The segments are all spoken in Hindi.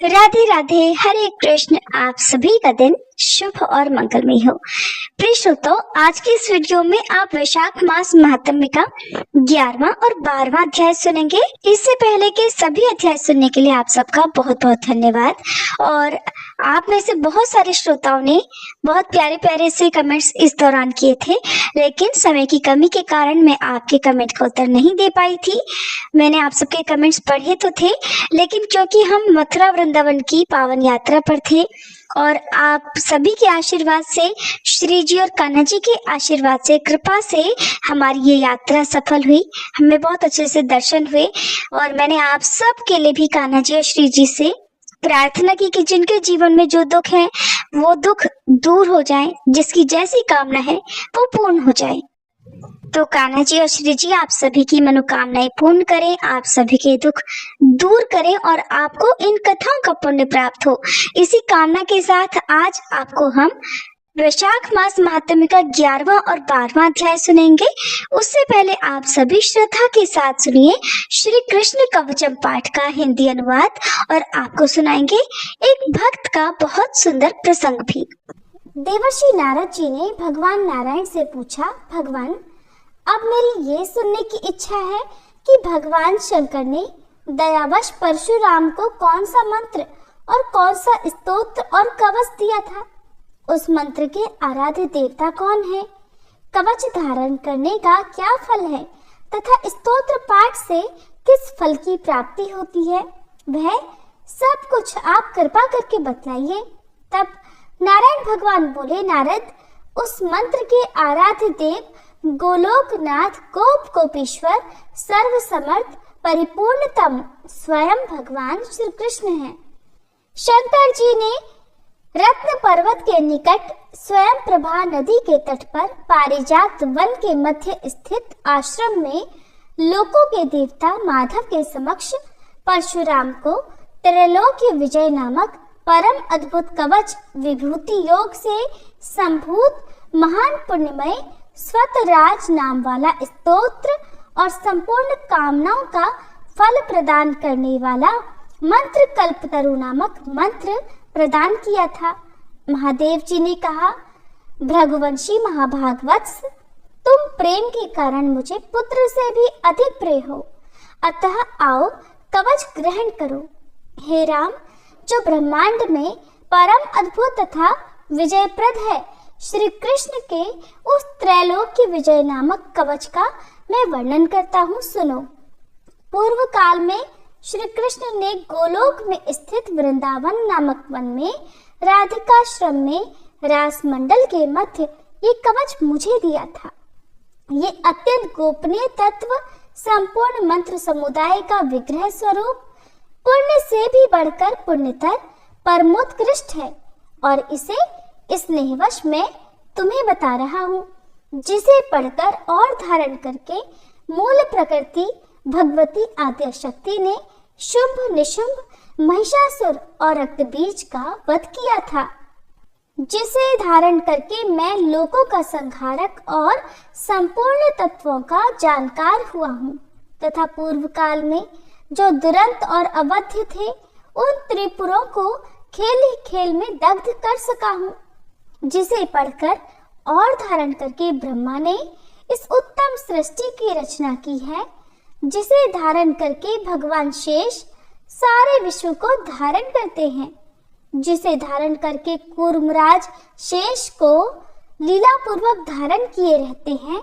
राधे राधे, हरे कृष्ण। आप सभी का दिन शुभ और मंगलमय हो। प्रिय श्रोताओ, आज की इस वीडियो में आप वैशाख मास महात्म्य का 11वां और 12वां अध्याय सुनेंगे। इससे पहले के सभी अध्याय सुनने के लिए आप सबका बहुत बहुत धन्यवाद। और आप में से बहुत सारे श्रोताओं ने बहुत प्यारे प्यारे से कमेंट्स इस दौरान किए थे, लेकिन समय की कमी के कारण मैं आपके कमेंट का उत्तर नहीं दे पाई थी। मैंने आप सबके कमेंट्स पढ़े तो थे, लेकिन क्योंकि हम मथुरा वृंदावन की पावन यात्रा पर थे और आप सभी के आशीर्वाद से, श्री जी और कान्हा जी के आशीर्वाद से, कृपा से हमारी ये यात्रा सफल हुई। हमें बहुत अच्छे से दर्शन हुए और मैंने आप सब के लिए भी कान्हा जी और श्री जी से प्रार्थना की कि जिनके जीवन में जो दुख है वो दुख दूर हो जाए, जिसकी जैसी कामना है वो पूर्ण हो जाए। तो कान्हा जी और श्री जी आप सभी की मनोकामनाएं पूर्ण करें, आप सभी के दुख दूर करें और आपको इन कथाओं का पुण्य प्राप्त हो। इसी कामना के साथ आज आपको हम वैशाख मास महात्म्य का 11वां और 12वां अध्याय सुनेंगे। उससे पहले आप सभी श्रद्धा के साथ सुनिए श्री कृष्ण कवचम पाठ का हिंदी अनुवाद, और आपको सुनाएंगे एक भक्त का बहुत सुंदर प्रसंग भी। देवर्षि नारद जी ने भगवान नारायण से पूछा, भगवान अब मेरी ये सुनने की इच्छा है कि भगवान शंकर ने दयावश परशुराम को कौन सा मंत्र और कौन सा स्तोत्र और कवच दिया था। उस मंत्र के आराध्य देवता कौन है, कवच धारण करने का क्या फल है तथा स्तोत्र पाठ से किस फल की प्राप्ति होती है, वह सब कुछ आप कृपा करके बतलाइए। तब नारायण भगवान बोले, नारद उस मंत्र के आराध्य देव गोलोकनाथ गोप गोपीश्वर सर्वसमर्थ परिपूर्णतम स्वयं भगवान श्री कृष्ण हैं। शंकर जी ने रत्न पर्वत के निकट स्वयं प्रभा नदी के तट पर पारिजात वन के मध्य स्थित आश्रम में लोकों के देवता माधव के समक्ष परशुराम को त्रैलोक्य विजय नामक परम अद्भुत कवच विभूति योग से संभूत महान पुण्यमय स्वतराज नाम वाला स्तोत्र और संपूर्ण कामनाओं का फल प्रदान करने वाला मंत्र कल्पतरु नामक मंत्र प्रदान किया था। महादेव जी ने कहा, भृगुवंशी महाभागवत्स, तुम प्रेम के कारण मुझे पुत्र से भी अधिक प्रिय हो, अतः आओ कवच ग्रहण करो। हे राम, जो ब्रह्मांड में परम अद्भुत तथा विजयप्रद है, श्री कृष्ण के उस त्रैलोक्य विजय नामक कवच का मैं वर्णन करता हूँ, सुनो। पूर्व काल में श्री कृष्ण ने गोलोक में स्थित वृंदावन नामक वन में राधिकाश्रम में रास मंडल के मध्य ये कवच मुझे दिया था। ये अत्यंत गोपनीय तत्व संपूर्ण मंत्र समुदाय का विग्रह स्वरूप पुण्य से भी बढ़कर पुण्यतर परमोत्कृष्ट है, और इसे स्नेहवश मैं तुम्हें बता रहा हूँ, जिसे पढ़कर और धारण करके मूल प्रकृति भगवती आद्य शक्ति ने शुंभ निशुंभ महिषासुर और रक्तबीज का वध किया था, जिसे धारण करके मैं लोकों का संहारक और संपूर्ण तत्वों का जानकार हुआ हूँ, तथा पूर्व काल में जो दुरंत और अवध्य थे उन त्रिपुरों को खेल ही खेल में दग्ध कर सका हूँ, जिसे पढ़कर और धारण करके ब्रह्मा ने इस उत्तम सृष्टि की रचना की है, जिसे धारण करके भगवान शेष सारे विश्व को धारण करते हैं, जिसे धारण करके कूर्मराज शेष को लीला पूर्वक धारण किए रहते हैं,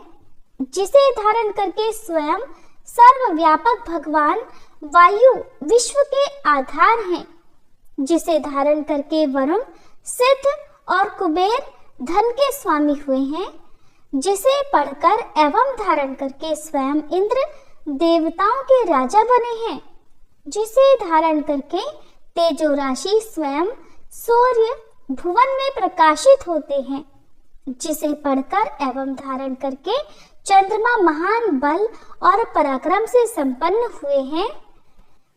जिसे धारण करके स्वयं सर्वव्यापक भगवान वायु विश्व के आधार हैं, जिसे धारण करके वरुण सिद्ध और कुबेर धन के स्वामी हुए हैं, जिसे पढ़कर एवं धारण करके स्वयं इंद्र देवताओं के राजा बने हैं, जिसे धारण करके तेजो राशि स्वयं सूर्य भुवन में प्रकाशित होते हैं, जिसे पढ़कर एवं धारण करके चंद्रमा महान बल और पराक्रम से संपन्न हुए हैं,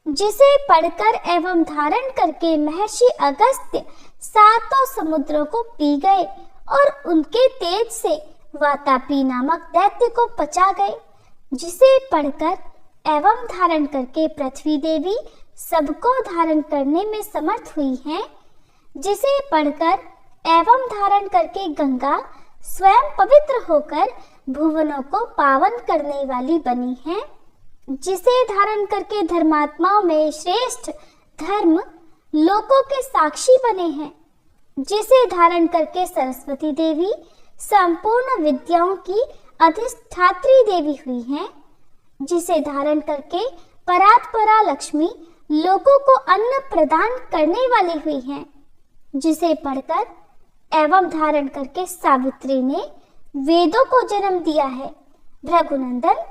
जिसे पढ़कर एवं धारण करके महर्षि अगस्त्य सातों समुद्रों को पी गए और उनके तेज से वातापी नामक दैत्य को पचा गए, जिसे पढ़कर एवं धारण करके पृथ्वी देवी सबको धारण करने में समर्थ हुई हैं, जिसे पढ़कर एवं धारण करके गंगा स्वयं पवित्र होकर भुवनों को पावन करने वाली बनी है, जिसे धारण करके धर्मात्माओं में श्रेष्ठ धर्म लोकों के साक्षी बने हैं, जिसे धारण करके सरस्वती देवी संपूर्ण विद्याओं की अधिष्ठात्री देवी हुई हैं, जिसे धारण करके परात्परा लक्ष्मी लोगों को अन्न प्रदान करने वाली हुई हैं, जिसे पढ़कर एवं धारण करके सावित्री ने वेदों को जन्म दिया है। भृगुनंदन,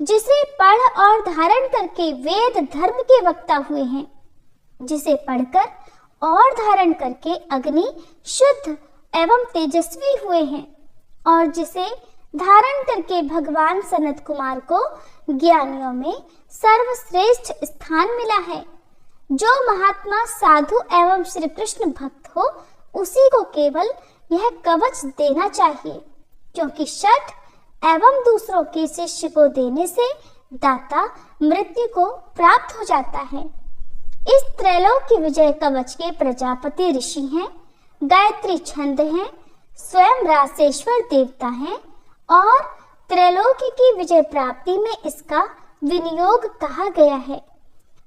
जिसे पढ़ और धारण करके वेद धर्म के वक्ता हुए हैं, जिसे पढ़कर और धारण करके अग्नि शुद्ध एवं तेजस्वी हुए हैं, और जिसे धारण करके भगवान सनत कुमार को ज्ञानियों में सर्वश्रेष्ठ स्थान मिला है। जो महात्मा साधु एवं श्री कृष्ण भक्त हो, उसी को केवल यह कवच देना चाहिए, क्योंकि शठ एवं दूसरों के शिष्य को देने से दाता मृत्यु को प्राप्त हो जाता है। इस त्रैलोक की विजय कवच के प्रजापति ऋषि हैं, गायत्री छंद हैं, स्वयं रासेश्वर देवता हैं, और त्रैलोक्य की विजय प्राप्ति में इसका विनियोग कहा गया है।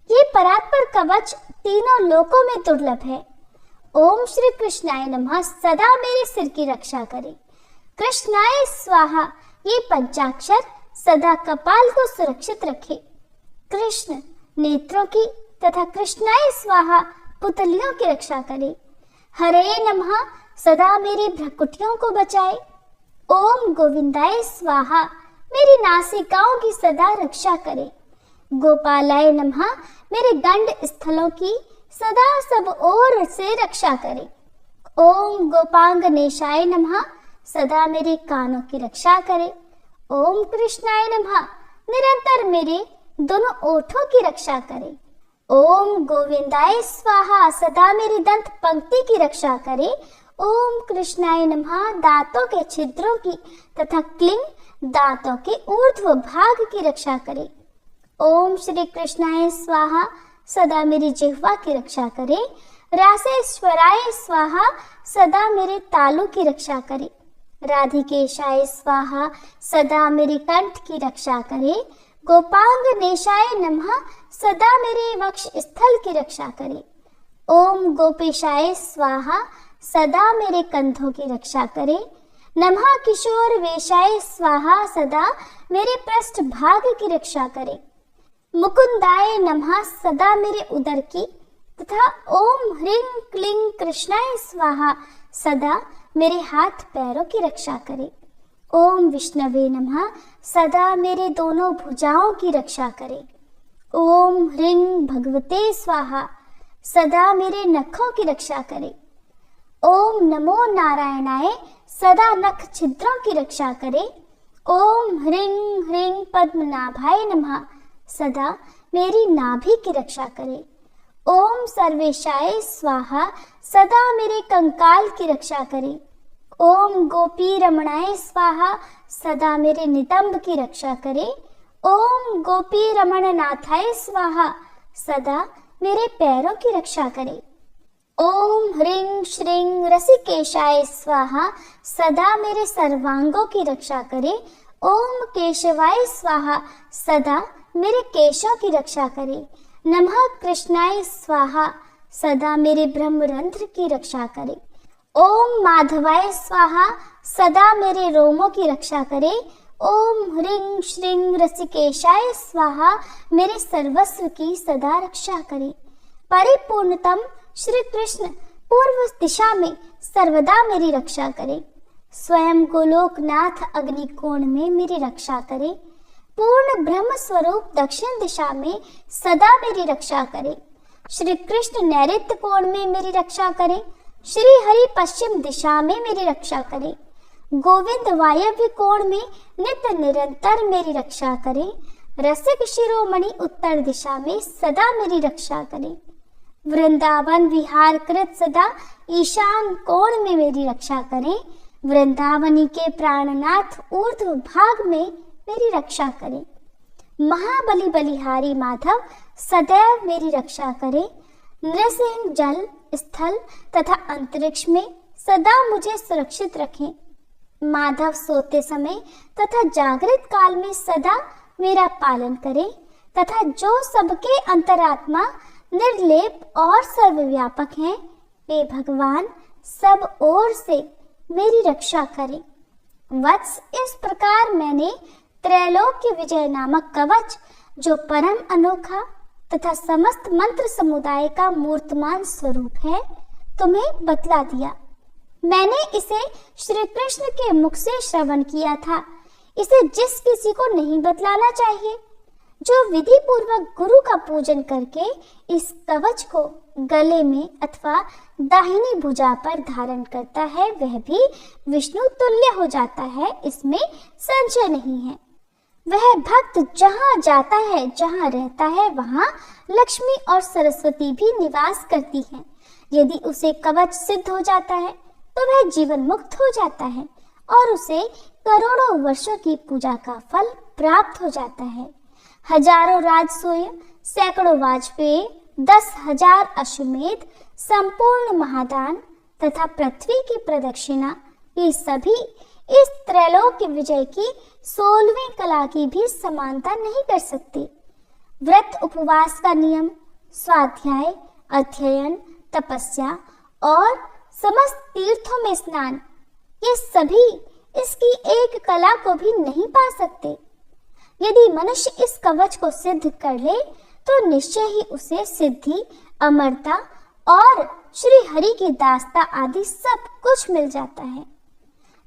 ये परात्पर कवच तीनों लोकों में दुर्लभ है। ओम श्री कृष्णाय नमः सदा मेरे सिर की रक्षा करे। कृष्णाय स्वाहा ये पंचाक्षर सदा कपाल को सुरक्षित रखे। कृष्ण नेत्रों की तथा कृष्णाय स्वाहा पुतलियों की रक्षा करे। हरे नमः सदा मेरी भ्रकुटियों को बचाए। ओम गोविंदाय स्वाहा मेरी नासिकाओं की सदा रक्षा करे। गोपालाय नमः मेरे दंड स्थलों की सदा सब ओर से रक्षा करे। ओम गोपांगनेशाय नमः सदा मेरे कानों की रक्षा करे। ओम कृष्णाय नमः निरंतर मेरे दोनों ओठों की रक्षा करे। ओम गोविंदाय स्वाहा सदा मेरी दंत पंक्ति की रक्षा करे। ओम कृष्णाय नमः दांतों के छिद्रों की तथा क्लिंग दांतों के ऊर्ध्व भाग की रक्षा करे। ओम श्री कृष्णाय स्वाहा सदा मेरी जिह्वा की रक्षा करे। रासेश्वराय स्वाहा सदा मेरे तालू की रक्षा करे। राधिकेशाय स्वाहा सदा मेरी कंठ की रक्षा करे। गोपांगनेशाय नमः सदा मेरे वक्ष स्थल की रक्षा करे। ओम गोपेशाय स्वाहा सदा मेरे कंधों की रक्षा करे। नमः किशोर वेशाय स्वाहा सदा मेरे पृष्ठ भाग की रक्षा करे। मुकुंदाय नमः सदा मेरे उदर की तथा ओम ह्रीं क्लीं कृष्णाय स्वाहा सदा मेरे हाथ पैरों की रक्षा करे। ओम विष्णवे नमः सदा मेरे दोनों भुजाओं की रक्षा करे। ओम ह्रीं भगवते स्वाहा सदा मेरे नखों की रक्षा करे। ओम नमो नारायणाय सदा नख छिद्रों की रक्षा करे। ओम ह्रीं ह्रीं पद्मनाभाय नमः सदा मेरी नाभि की रक्षा करे। ओम सर्वेशाय स्वाहा सदा मेरे कंकाल की रक्षा करे। ओम गोपी रमणाय स्वाहा सदा मेरे नितंब की रक्षा करे। ओम गोपी रमण नाथाय स्वाहा सदा मेरे पैरों की रक्षा करे। ओम ह्रीं श्रीं रसिकेशाय स्वाहा सदा मेरे सर्वांगों की रक्षा करे। ओम केशवाय स्वाहा सदा मेरे केशों की रक्षा करे। नमः कृष्णाय स्वाहा सदा मेरे ब्रह्मरंध्र की रक्षा करे। ओम माधवाय स्वाहा सदा मेरे रोमों की रक्षा करे। ओम ह्रीं श्रीं रसिकेशाय स्वाहा मेरे सर्वस्व की सदा रक्षा करे। परिपूर्णतम श्री कृष्ण पूर्व दिशा में सर्वदा मेरी रक्षा करे। स्वयं गोलोकनाथ अग्निकोण में मेरी रक्षा करे। पूर्ण ब्रह्म स्वरूप दक्षिण दिशा में सदा मेरी रक्षा करे। श्री कृष्ण नैऋत्य कोण में मेरी रक्षा करे। श्री हरि पश्चिम दिशा में मेरी रक्षा करे। गोविंद वायव्य कोण में नित्य निरंतर मेरी रक्षा करे। रसिक शिरोमणि उत्तर दिशा में सदा मेरी रक्षा करे। वृंदावन विहार कृत सदा ईशान कोण में मेरी रक्षा करे। वृंदावनी के प्राणनाथ ऊर्ध्व भाग में मेरी रक्षा करे। महाबली बलिहारी माधव सदैव मेरी रक्षा करे, नृसिंह जल, स्थल तथा अंतरिक्ष में सदा मुझे सुरक्षित रखें। माधव सोते समय तथा जागृत काल में सदा मेरा पालन करे तथा जो सबके अंतरात्मा निर्लेप और सर्वव्यापक हैं, वे भगवान सब ओर से मेरी रक्षा करें। वत्स, इस प्रकार मैंने त्रैलोक्य विजय नामक कवच, जो परम अनोखा तथा समस्त मंत्र समुदाय का मूर्तमान स्वरूप है, तुम्हें बतला दिया। मैंने इसे श्री कृष्ण के मुख से श्रवण किया था। इसे जिस किसी को नहीं बतलाना चाहिए। जो विधि पूर्वक गुरु का पूजन करके इस कवच को गले में अथवा दाहिनी भुजा पर धारण करता है, वह भी विष्णु तुल्य हो जाता है, इसमें संशय नहीं है। वह भक्त जहाँ जाता है, जहाँ रहता है, वहाँ लक्ष्मी और सरस्वती भी निवास करती हैं। यदि उसे कवच सिद्ध हो जाता है तो वह जीवन मुक्त हो जाता है और उसे करोड़ों वर्षों की पूजा का फल प्राप्त हो जाता है। हजारों राजसूय, सैकड़ों वाजपेयी, 10,000 अश्वमेध, संपूर्ण महादान तथा पृथ्वी की प्रदक्षिणा, ये सभी इस त्रैलोक्य विजय की 16वीं कला की भी समानता नहीं कर सकते। व्रत, उपवास का नियम, स्वाध्याय, अध्ययन, तपस्या और समस्त तीर्थों में स्नान, ये सभी इसकी एक कला को भी नहीं पा सकते। यदि मनुष्य इस कवच को सिद्ध कर ले तो निश्चय ही उसे सिद्धि, अमरता और श्री हरि की दास्ता आदि सब कुछ मिल जाता है।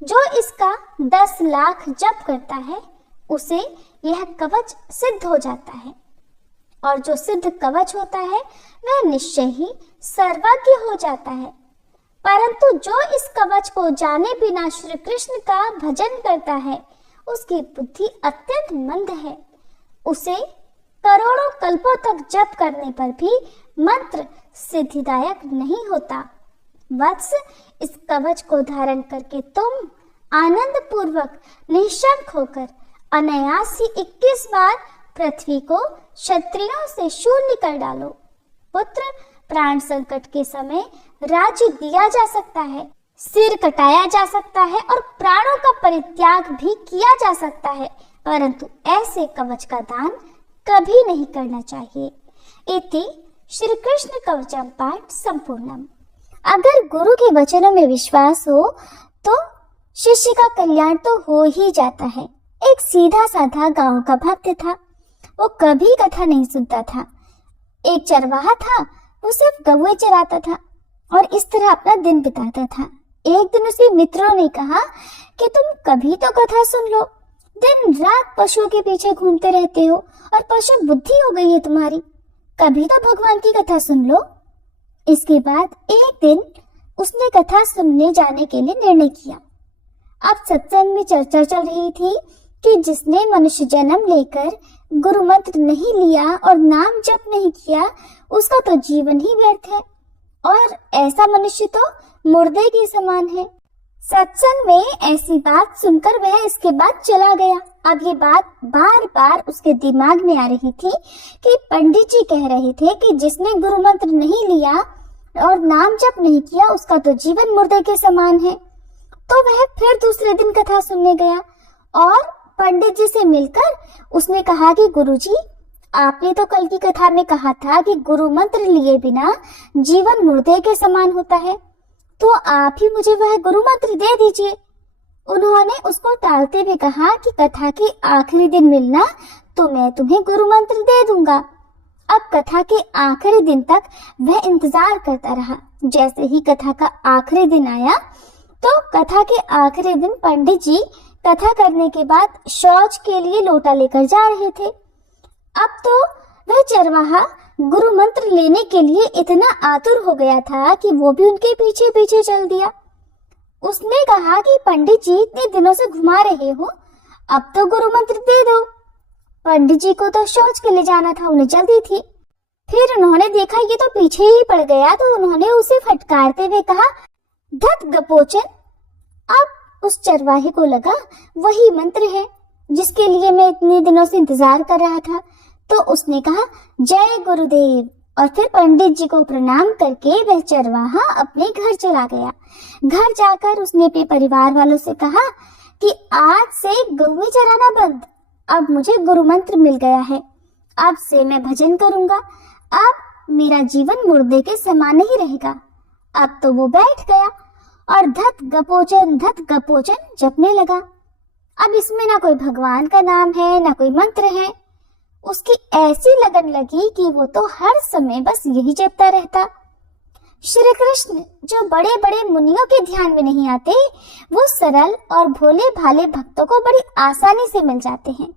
जो इसका 10 लाख जप करता है, उसे यह कवच सिद्ध हो जाता है। और जो सिद्ध कवच होता है वह निश्चय ही सर्वज्ञ हो जाता है। परंतु जो इस कवच को जाने बिना श्री कृष्ण का भजन करता है, उसकी बुद्धि अत्यंत मंद है। उसे करोड़ों कल्पों तक जप करने पर भी मंत्र सिद्धिदायक नहीं होता। वत्स, इस कवच को धारण करके तुम आनंद पूर्वक निःशंक होकर अनायास ही 21 बार पृथ्वी को क्षत्रियों से शून्य कर डालो। पुत्र, प्राण संकट के समय राज्य दिया जा सकता है, सिर कटाया जा सकता है और प्राणों का परित्याग भी किया जा सकता है, परंतु ऐसे कवच का दान कभी नहीं करना चाहिए। इति श्री कृष्ण कवचम पाठ संपूर्णम। अगर गुरु के वचनों में विश्वास हो तो शिष्य का कल्याण तो हो ही जाता है। एक सीधा साधा गांव का भक्त था। वो कभी कथा नहीं सुनता था। एक चरवाहा था, वो सिर्फ गौएं चराता था और इस तरह अपना दिन बिताता था। एक दिन उसके मित्रों ने कहा कि तुम कभी तो कथा सुन लो, दिन रात पशुओं के पीछे घूमते रहते हो और पशु बुद्धि हो गई है तुम्हारी, कभी तो भगवान की कथा सुन लो। इसके बाद एक दिन उसने कथा सुनने जाने के लिए निर्णय किया। अब सत्संग में चर्चा चल रही थी कि जिसने मनुष्य जन्म लेकर गुरु मंत्र नहीं लिया और नाम जप नहीं किया, उसका तो जीवन ही व्यर्थ है और ऐसा मनुष्य तो मुर्दे के समान है। सत्संग में ऐसी बात सुनकर वह इसके बाद चला गया। अब ये बात बार बार उसके दिमाग में आ रही थी कि पंडित जी कह रहे थे कि जिसने गुरु मंत्र नहीं लिया और नाम जप नहीं किया, उसका तो जीवन मुर्दे के समान है। तो वह फिर दूसरे दिन कथा सुनने गया और पंडित जी से मिलकर उसने कहा कि गुरुजी, आपने तो कल की कथा में कहा था कि गुरु मंत्र लिए बिना जीवन मुर्दे के समान होता है, तो आप ही मुझे वह गुरु मंत्र दे दीजिए। उन्होंने उसको टालते हुए कहा कि कथा के आखिरी दिन मिलना तो मैं तुम्हें गुरु मंत्र दे दूंगा। अब कथा के आखिरी दिन तक वह इंतजार करता रहा। जैसे ही कथा का आखिरी दिन आया तो कथा के आखिरी दिन पंडित जी कथा करने के बाद शौच के लिए लोटा लेकर जा रहे थे। अब तो वह चरवाहा गुरु मंत्र लेने के लिए इतना आतुर हो गया था कि वो भी उनके पीछे पीछे चल दिया। उसने कहा कि पंडित जी, इतने दिनों से घुमा रहे हो, अब तो गुरु मंत्र दे दो। पंडित जी को तो शौच के लिए जाना था, उन्हें जल्दी थी। फिर उन्होंने देखा ये तो पीछे ही पड़ गया, तो उन्होंने उसे फटकारते हुए कहा, धत गपोचन। अब उस चरवाहे को लगा वही मंत्र है जिसके लिए मैं इतने दिनों से इंतजार कर रहा था। तो उसने कहा जय गुरुदेव, और फिर पंडित जी को प्रणाम करके वह चरवाहा अपने घर चला गया। घर जाकर उसने अपने परिवार वालों से कहा कि आज से गौएं चराना बंद, अब मुझे गुरु मंत्र मिल गया है, अब से मैं भजन करूंगा, अब मेरा जीवन मुर्दे के समान नहीं रहेगा। अब तो वो बैठ गया और धत गपोचन जपने लगा। अब इसमें ना कोई भगवान का नाम है, ना कोई मंत्र है। उसकी ऐसी लगन लगी कि वो तो हर समय बस यही जपता रहता। श्री कृष्ण जो बड़े बड़े मुनियों के ध्यान में नहीं आते, वो सरल और भोले भाले भक्तों को बड़ी आसानी से मिल जाते हैं।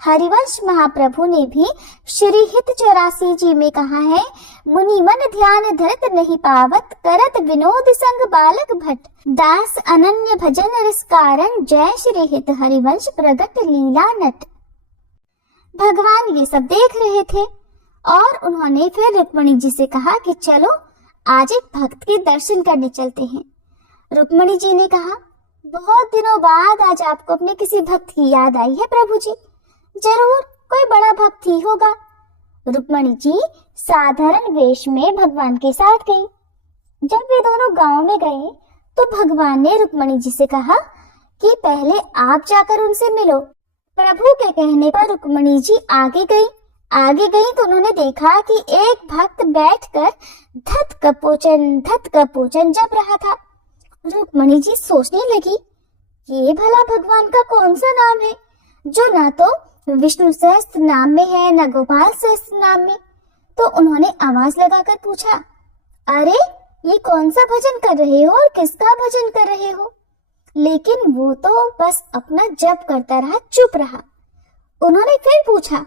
हरिवंश महाप्रभु ने भी श्री हित 84 जी में कहा है, मुनि मन ध्यान धरत नहीं पावत, करत विनोद संग बालक भट्ट, दास अनन्य भजन रस कारण, जय श्री हित हरिवंश प्रगट लीला नट। भगवान ये सब देख रहे थे और उन्होंने फिर रुक्मणी जी से कहा कि चलो आज एक भक्त के दर्शन करने चलते हैं। रुक्मणी जी ने कहा, बहुत दिनों बाद आज आपको अपने किसी भक्त की याद आई है प्रभु जी, जरूर कोई बड़ा भक्त ही होगा। रुक्मणी जी साधारण वेश में भगवान के साथ गई। जब वे दोनों गांव में गए तो भगवान ने रुक्मणी जी से कहा कि पहले आप जाकर उनसे मिलो। प्रभु के कहने पर रुक्मणी जी आगे गई तो उन्होंने देखा कि एक भक्त बैठकर धत कपोचन जप रहा था। रुक्मणी जी सोचने लगी, ये भला भगवान का कौन सा नाम है जो ना तो विष्णु सहस्त्र नाम में है, न गोपाल सहस्त्र नाम में। तो उन्होंने आवाज लगाकर पूछा, अरे ये कौन सा भजन कर रहे हो और किसका भजन कर रहे हो? लेकिन वो तो बस अपना जप करता रहा, चुप रहा। उन्होंने फिर पूछा,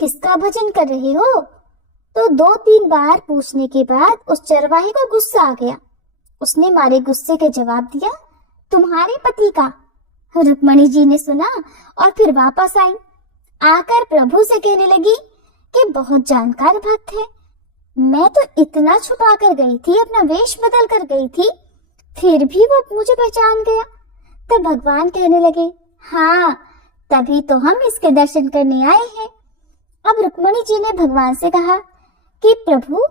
किसका भजन कर रहे हो? तो 2-3 बार पूछने के बाद उस चरवाहे को गुस्सा आ गया। उसने मारे गुस्से के जवाब दिया, तुम्हारे पति का। रुक्मणी जी ने सुना और फिर वापस आई, आकर प्रभु से कहने लगी कि बहुत जानकार भक्त है, मैं तो इतना छुपा कर गई थी, अपना वेश बदल कर गई थी, फिर भी वो मुझे पहचान गया। तो भगवान कहने लगे, हाँ तभी तो हम इसके दर्शन करने आए हैं। अब रुक्मणी जी ने भगवान से कहा कि प्रभु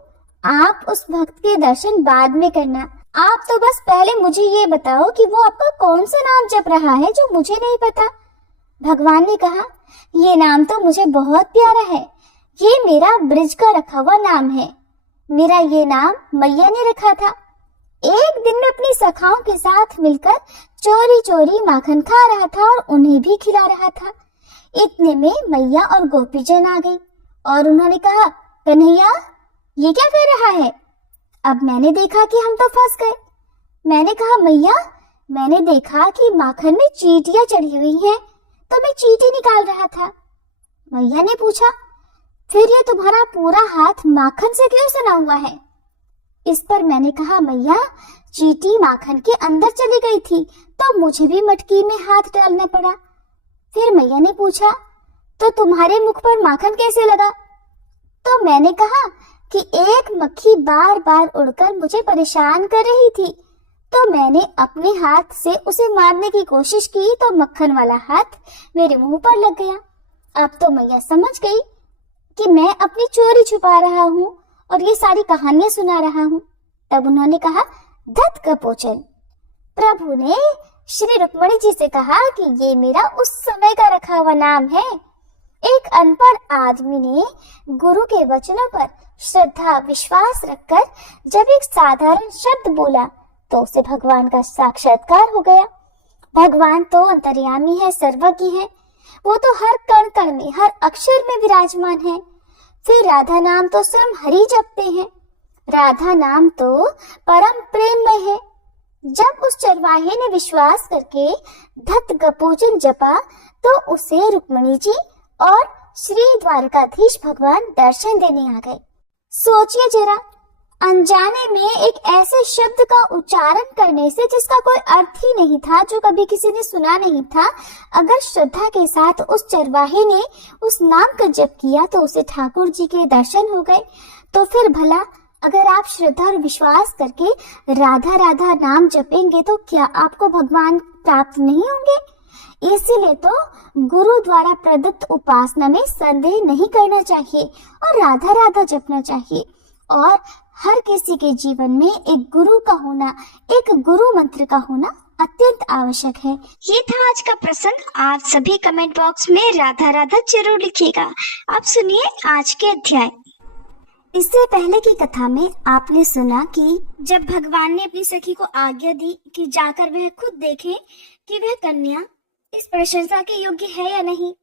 आप उस भक्त के दर्शन बाद में करना, आप तो बस पहले मुझे ये बताओ कि वो आपका कौन सा नाम जप रहा है जो मुझे नहीं पता। भगवान ने कहा, ये नाम तो मुझे बहुत प्यारा है, ये मेरा ब्रिज का रखा हुआ नाम है, मेरा ये नाम मैया ने रखा था। एक दिन मैं अपनी सखाओं के साथ मिलकर चोरी चोरी माखन खा रहा था और उन्हें भी खिला रहा था। इतने में मैया और गोपीजन आ गई और उन्होंने कहा, कन्हैया ये क्या कर रहा है? अब मैंने देखा कि हम तो फंस गए। मैंने कहा, मैया मैंने देखा कि माखन में चींटियां चढ़ी हुई हैं, तो मैं चींटी निकाल रहा था। मैया ने पूछा, फिर ये तुम्हारा पूरा हाथ माखन से क्यों सना हुआ है? इस पर मैंने कहा, मैया चींटी माखन के अंदर चली गई थी तो मुझे भी मटकी में हाथ डालना पड़ा। फिर मैया ने पूछा, तो तुम्हारे मुख पर माखन कैसे लगा? तो मैंने कहा कि एक मक्खी बार बार उड़कर मुझे परेशान कर रही थी, तो मैंने अपने हाथ से उसे मारने की कोशिश की तो मक्खन वाला हाथ मेरे मुंह पर लग गया। अब तो मैया समझ गई कि मैं अपनी चोरी छुपा रहा हूँ और ये सारी कहानियां सुना रहा हूँ। तब उन्होंने कहा, धत कपोचन। प्रभु ने श्री रुक्मणी जी से कहा कि ये मेरा उस समय का रखा हुआ नाम है। एक अनपढ़ आदमी ने गुरु के वचनों पर श्रद्धा विश्वास रखकर जब एक साधारण शब्द बोला तो उसे भगवान का साक्षात्कार हो गया। भगवान तो अंतर्यामी है, सर्वज्ञ है, वो तो हर कण कण में, हर अक्षर में विराजमान है। फिर राधा नाम तो स्वयं हरि जपते हैं, राधा नाम तो परम प्रेम में है। जब उस चरवाहे ने विश्वास करके धत गपोचन जपा तो उसे रुक्मणी जी और श्री द्वारकाधीश भगवान दर्शन देने आ गए। सोचिए जरा, अनजाने में एक ऐसे शब्द का उच्चारण करने से जिसका कोई अर्थ ही नहीं था, जो कभी किसी ने सुना नहीं था, अगर श्रद्धा के साथ उस चरवाहे ने उस नाम का जप किया तो उसे ठाकुर जी के दर्शन हो गए। तो फिर भला अगर आप श्रद्धा और विश्वास करके राधा राधा नाम जपेंगे तो क्या आपको भगवान प्राप्त नहीं होंगे? इसीलिए तो गुरु द्वारा प्रदत्त उपासना में संदेह नहीं करना चाहिए और राधा राधा जपना चाहिए। और हर किसी के जीवन में एक गुरु का होना, एक गुरु मंत्र का होना अत्यंत आवश्यक है। ये था आज का प्रसंग। आप सभी कमेंट बॉक्स में राधा राधा जरूर लिखिएगा। अब सुनिए आज के अध्याय। इससे पहले की कथा में आपने सुना कि जब भगवान ने अपनी सखी को आज्ञा दी कि जाकर वह खुद देखे कि वह कन्या इस प्रशंसा के योग्य है या नहीं,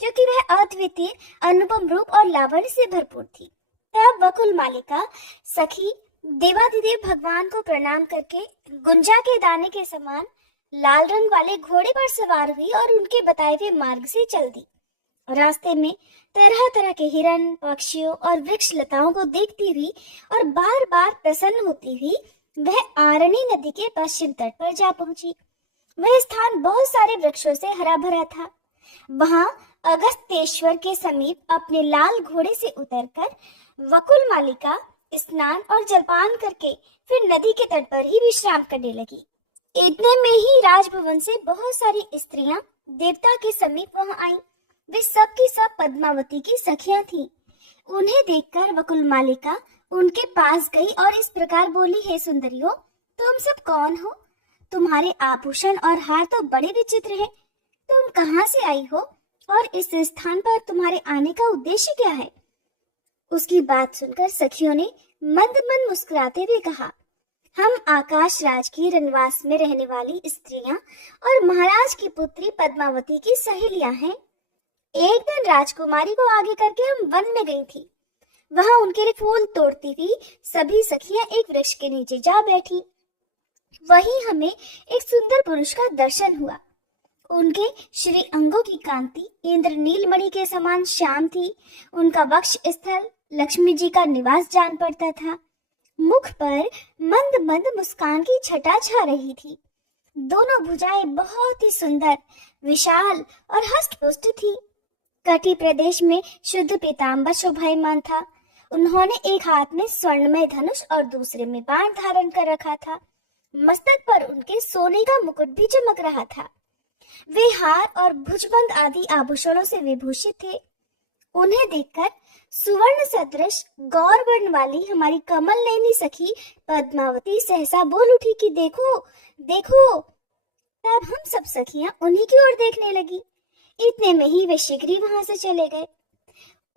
क्योंकि वह अद्वितीय, अनुपम रूप और लावण्य से भरपूर थी। तब वकुल मालिका सखी देवाधिदेव भगवान को प्रणाम करके गुंजा के दाने के समान लाल रंग वाले घोड़े पर सवार हुई और उनके बताए हुए मार्ग से चल दी। रास्ते में तरह तरह के हिरण, पक्षियों और वृक्ष लताओं को देखती हुई और बार बार प्रसन्न होती हुई वह आरणी नदी के पश्चिम तट पर जा पहुंची। वह स्थान बहुत सारे वृक्षों से हरा भरा था। वहां अगस्त्येश्वर के समीप अपने लाल घोड़े से उतरकर वकुल मालिका स्नान और जलपान करके फिर नदी के तट पर ही विश्राम करने लगी। इतने में ही राजभवन से बहुत सारी स्त्रियां देवता के समीप वहां आईं। वे सब की सब पद्मावती की सखियां थीं। उन्हें देखकर वकुल मालिका उनके पास गई और इस प्रकार बोली, हे सुंदरियों, तुम सब कौन हो? तुम्हारे आभूषण और हार तो बड़े विचित्र हैं। तुम कहाँ से आई हो और इस स्थान पर तुम्हारे आने का उद्देश्य क्या है? उसकी बात सुनकर सखियों ने मंद मंद मुस्कुराते हुए कहा, हम आकाश राज की रनवास में रहने वाली स्त्रियां और महाराज की पुत्री पद्मावती की सहेलियां हैं। एक दिन राजकुमारी को आगे करके हम वन में गई थी। वहां उनके लिए फूल तोड़ती हुई सभी सखियां एक वृक्ष के नीचे जा बैठी। वहीं हमें एक सुंदर पुरुष का दर्शन हुआ। उनके श्री अंगों की कांति इंद्र नीलमणि के समान श्याम थी। उनका वक्ष स्थल लक्ष्मी जी का निवास जान पड़ता था। मुख पर मंद मंद मुस्कान की छटा छा रही थी। दोनों भुजाएं बहुत ही सुंदर, विशाल और हष्ट-पुष्ट थी। कटी प्रदेश में शुद्ध पीतांबर शोभायमान था। उन्होंने एक हाथ में स्वर्णमय धनुष और दूसरे में बाण धारण कर रखा था। मस्तक पर उनके सोने का मुकुट भी चमक रहा था। वे हार और भुजबंद आदि आभूषणों से विभूषित थे। उन्हें देखकर सुवर्ण सदृश गौर वर्ण वाली हमारी कमल नयनी सखी पद्मावती सहसा बोल उठी कि देखो देखो। तब हम सब सखियां उन्हीं की ओर देखने लगी। इतने में ही वे शीघ्र ही वहां से चले गए।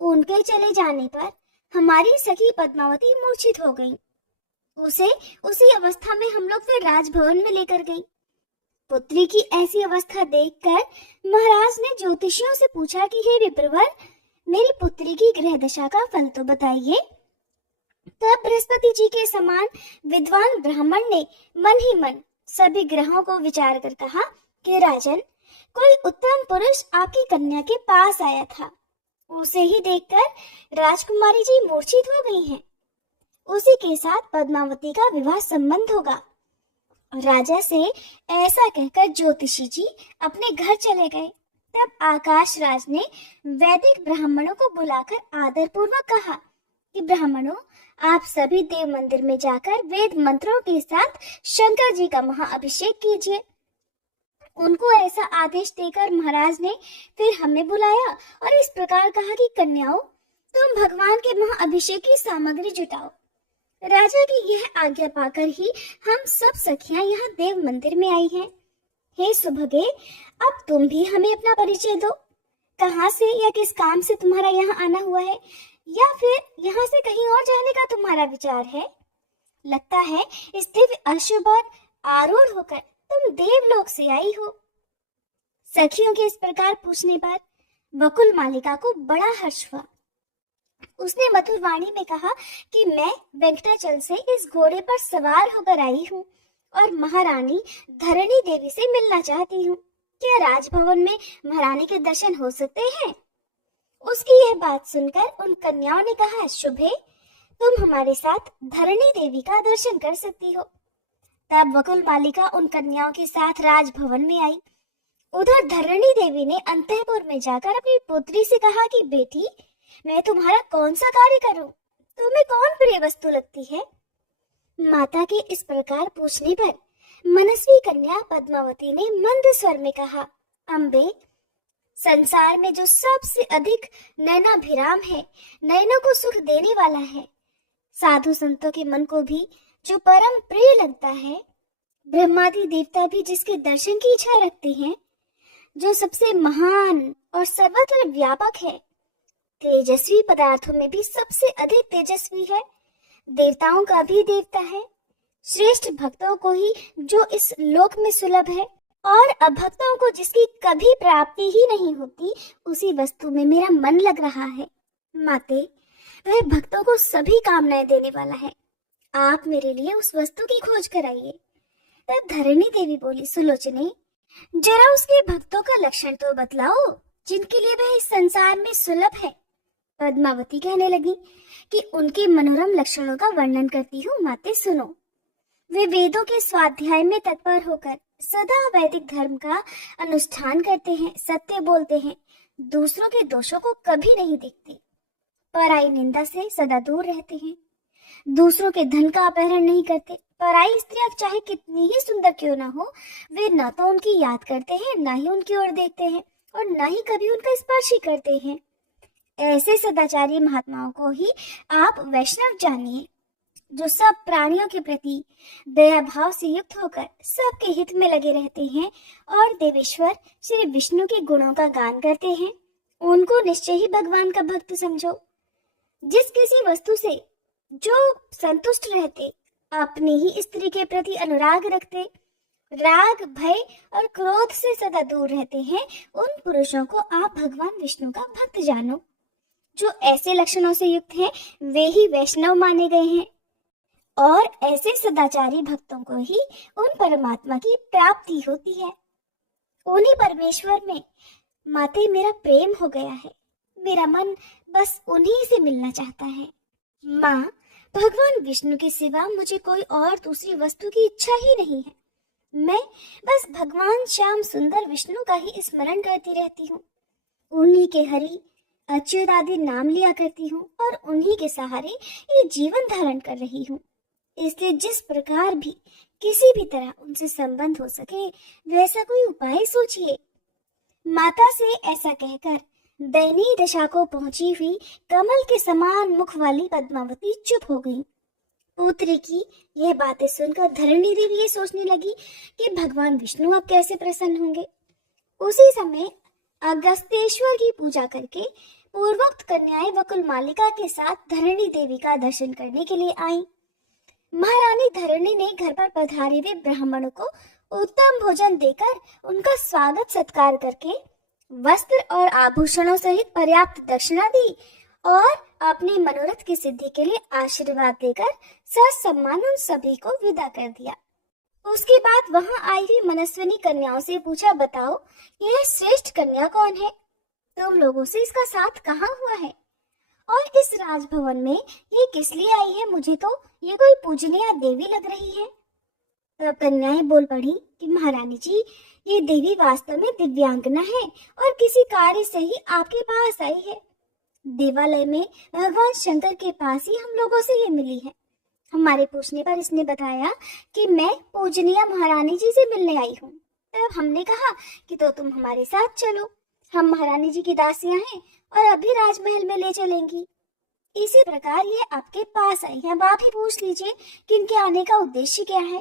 उनके चले जाने पर हमारी सखी पद्मावती मूर्छित हो गई। उसे उसी अवस्था में हम लोग फिर राजभवन में लेकर गई। पुत्री की ऐसी अवस्था देखकर महाराज ने ज्योतिषियों से पूछा कि हे विप्रवर, मेरी पुत्री की ग्रह दशा का फल तो बताइए। तब बृहस्पति जी के समान विद्वान ब्राह्मण ने मन ही मन सभी ग्रहों को विचार कर कहा कि राजन, कोई उत्तम पुरुष आपकी कन्या के पास आया था। उसे ही देखकर राजकुमारी जी मूर्छित हो गई हैं। उसी के साथ पद्मावती का विवाह संबंध होगा। राजा से ऐसा कहकर ज्योतिषी जी अपने घर चले गए। तब आकाश राज ने वैदिक ब्राह्मणों को बुलाकर आदर पूर्वक कहा कि ब्राह्मणों, आप सभी देव मंदिर में जाकर वेद मंत्रों के साथ शंकर जी का महाअभिषेक कीजिए। उनको ऐसा आदेश देकर महाराज ने फिर हमें बुलाया और इस प्रकार कहा कि कन्याओं, तुम भगवान के महाअभिषेक की सामग्री जुटाओ। राजा की यह आज्ञा पाकर ही हम सब सखियां यहाँ देव मंदिर में आई हैं। हे सुभगे, अब तुम भी हमें अपना परिचय दो। कहाँ से या किस काम से तुम्हारा यहाँ आना हुआ है, या फिर यहाँ से कहीं और जाने का तुम्हारा विचार है? लगता है इस दिव्य अश्व पर आरूढ़ होकर तुम देवलोक से आई हो। सखियों के इस प्रकार पूछने पर वकुल मालिका को बड़ा हर्ष हुआ। उसने मधुर वाणी में कहा कि मैं वेंकटाचल से इस घोड़े पर सवार होकर आई हूँ और महारानी धरणी देवी से मिलना चाहती हूँ। क्या राजभवन में महारानी के दर्शन हो सकते हैं? उसकी यह बात सुनकर उन कन्याओं ने कहा, शुभे, तुम हमारे साथ धरणी देवी का दर्शन कर सकती हो। तब वकुल मालिका उन कन्याओं के साथ राजभवन में आई। उधर धरणी देवी ने अंतःपुर में जाकर अपनी पुत्री से कहा कि बेटी, मैं तुम्हारा कौन सा कार्य करूं? तुम्हें कौन प्रिय वस्तु लगती है? माता के इस प्रकार पूछने पर मनस्वी कन्या पद्मावती ने मंद स्वर में कहा, अम्बे, संसार में जो सबसे अधिक नयनाभिराम है, नयनों को सुख देने वाला है, साधु संतों के मन को भी जो परम प्रिय लगता है, ब्रह्मादि देवता भी जिसके दर्शन की इच्छा रखते हैं, जो सबसे महान और सर्वत्र व्यापक है, तेजस्वी पदार्थों में भी सबसे अधिक तेजस्वी है, देवताओं का भी देवता है, श्रेष्ठ भक्तों को ही जो इस लोक में सुलभ है और अभक्तों को जिसकी कभी प्राप्ति ही नहीं होती, उसी वस्तु में मेरा मन लग रहा है। माते, वह भक्तों को सभी कामनाएं देने वाला है। आप मेरे लिए उस वस्तु की खोज कराइए। तब धरणी देवी बोली, सुलोचने, जरा उसके भक्तों का लक्षण तो बतलाओ जिनके लिए वह इस संसार में सुलभ है। पद्मावती कहने लगी कि उनके मनोरम लक्षणों का वर्णन करती हूँ, माते सुनो। वे वेदों के स्वाध्याय में तत्पर होकर सदा वैदिक धर्म का अनुष्ठान करते हैं, सत्य बोलते हैं, दूसरों के दोषों को कभी नहीं देखते, पराई निंदा से सदा दूर रहते हैं, दूसरों के धन का अपहरण नहीं करते। पराई स्त्रियां चाहे कितनी ही सुंदर क्यों ना हो, वे न तो उनकी याद करते हैं, न ही उनकी ओर देखते हैं और न ही कभी उनका स्पर्श ही करते हैं। ऐसे सदाचारी महात्माओं को ही आप वैष्णव जानिए, जो सब प्राणियों के प्रति दया भाव से युक्त होकर सबके हित में लगे रहते हैं और देवेश्वर श्री विष्णु के गुणों का गान करते हैं। उनको निश्चय ही भगवान का भक्त समझो। जिस किसी वस्तु से जो संतुष्ट रहते, अपनी ही स्त्री के प्रति अनुराग रखते, राग भय और क्रोध से सदा दूर रहते हैं, उन पुरुषों को आप भगवान विष्णु का भक्त जानो। जो ऐसे लक्षणों से युक्त हैं, वे ही वैष्णव माने गए हैं और ऐसे सदाचारी भक्तों को ही उन परमात्मा की प्राप्ति होती है। उन्हीं परमेश्वर में माते मेरा प्रेम हो गया है। मेरा मन बस उन्हीं से मिलना चाहता है। माँ, भगवान विष्णु के सिवा मुझे कोई और दूसरी वस्तु की इच्छा ही नहीं है। मैं बस भगवान श्याम सुंदर विष्णु का ही स्मरण करती रहती हूँ। उन्हीं के हरि अच्युत आदि नाम लिया करती हूँ और उन्हीं के सहारे ये जीवन धारण कर रही हूँ। इसलिए जिस प्रकार भी किसी भी तरह उनसे संबंध हो सके, वैसा कोई उपाय सोचिए। माता से ऐसा कहकर दयनीय दशा को पहुंची हुई कमल के समान मुख वाली पद्मावती चुप हो गई। पुत्री की यह बातें सुनकर धरणी देवी ये सोचने लगी कि भगवान विष्णु अब कैसे प्रसन्न होंगे। उसी समय अगस्त्येश्वर की पूजा करके पूर्वोक्त कन्याएं वकुल मालिका के साथ धरणी देवी का दर्शन करने के लिए आई। महारानी धरणी ने घर पर पधारे हुए ब्राह्मणों को उत्तम भोजन देकर उनका स्वागत सत्कार करके वस्त्र और आभूषणों सहित पर्याप्त दक्षिणा दी और अपने मनोरथ की सिद्धि के लिए आशीर्वाद देकर ससम्मान उन सभी को विदा कर दिया। उसके बाद वहां आई हुई मनस्विनी कन्याओं से पूछा, बताओ यह श्रेष्ठ कन्या कौन है? तुम लोगों से इसका साथ कहाँ हुआ है और इस राजभवन में ये किस लिए आई है? मुझे तो ये कोई पूजनीय देवी लग रही है। तब कन्याएं बोल पड़ी कि महारानी जी, ये देवी वास्तव में दिव्यांगना है और किसी कार्य से ही आपके पास आई है। देवालय में भगवान शंकर के पास ही हम लोगों से ये मिली है। हमारे पूछने पर इसने बताया कि मैं पूजनीय महारानी जी से मिलने आई हूँ। तब हमने कहा कि तो तुम हमारे साथ चलो, हम महारानी जी की दासियां हैं और अभी राजमहल में ले चलेंगी। इसी प्रकार ये आपके पास आई है। अब आप ही पूछ लीजिए कि इनके आने का उद्देश्य क्या है।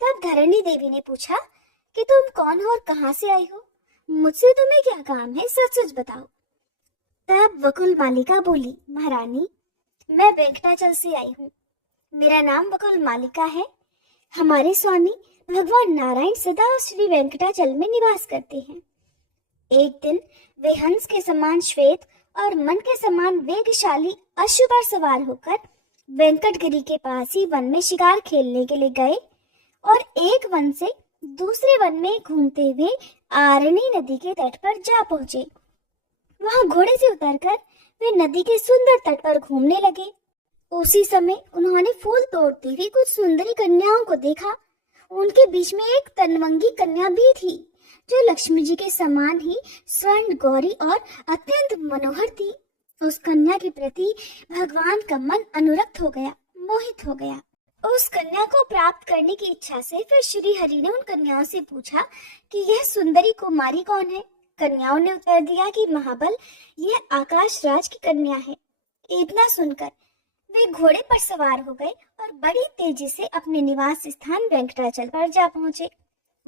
तब धरणी देवी ने पूछा कि तुम कौन हो और कहाँ से आई हो? मुझसे तुम्हें क्या काम है, सच सच बताओ। तब वकुल मालिका बोली, महारानी, मैं वेंकटाचल से आई हूँ। मेरा नाम वकुल मालिका है। हमारे स्वामी भगवान नारायण सदा श्री वेंकटाचल में निवास करते हैं। एक दिन वे हंस के समान श्वेत और मन के समान वेगशाली अश्व पर सवार होकर वेंकटगिरी के पास ही वन में शिकार खेलने के लिए गए और एक वन से दूसरे वन में घूमते हुए आरणी नदी के तट पर जा पहुंचे। वहां घोड़े से उतरकर वे नदी के सुंदर तट पर घूमने लगे। उसी समय उन्होंने फूल तोड़ती हुई कुछ सुंदरी कन्याओं को देखा। उनके बीच में एक तनवंगी कन्या भी थी, जो लक्ष्मी जी के समान ही स्वर्ण गौरी और अत्यंत मनोहर थी। उस कन्या के प्रति भगवान का मन अनुरक्त हो गया, मोहित हो गया। उस कन्या को प्राप्त करने की इच्छा से फिर श्री हरि ने उन कन्याओं से पूछा कि यह सुंदरी कुमारी कौन है। कन्याओं ने उत्तर दिया कि महाबल, यह आकाश राज की कन्या है। इतना सुनकर वे घोड़े पर सवार हो गए और बड़ी तेजी से अपने निवास स्थान वेंकटाचल पर जा पहुंचे।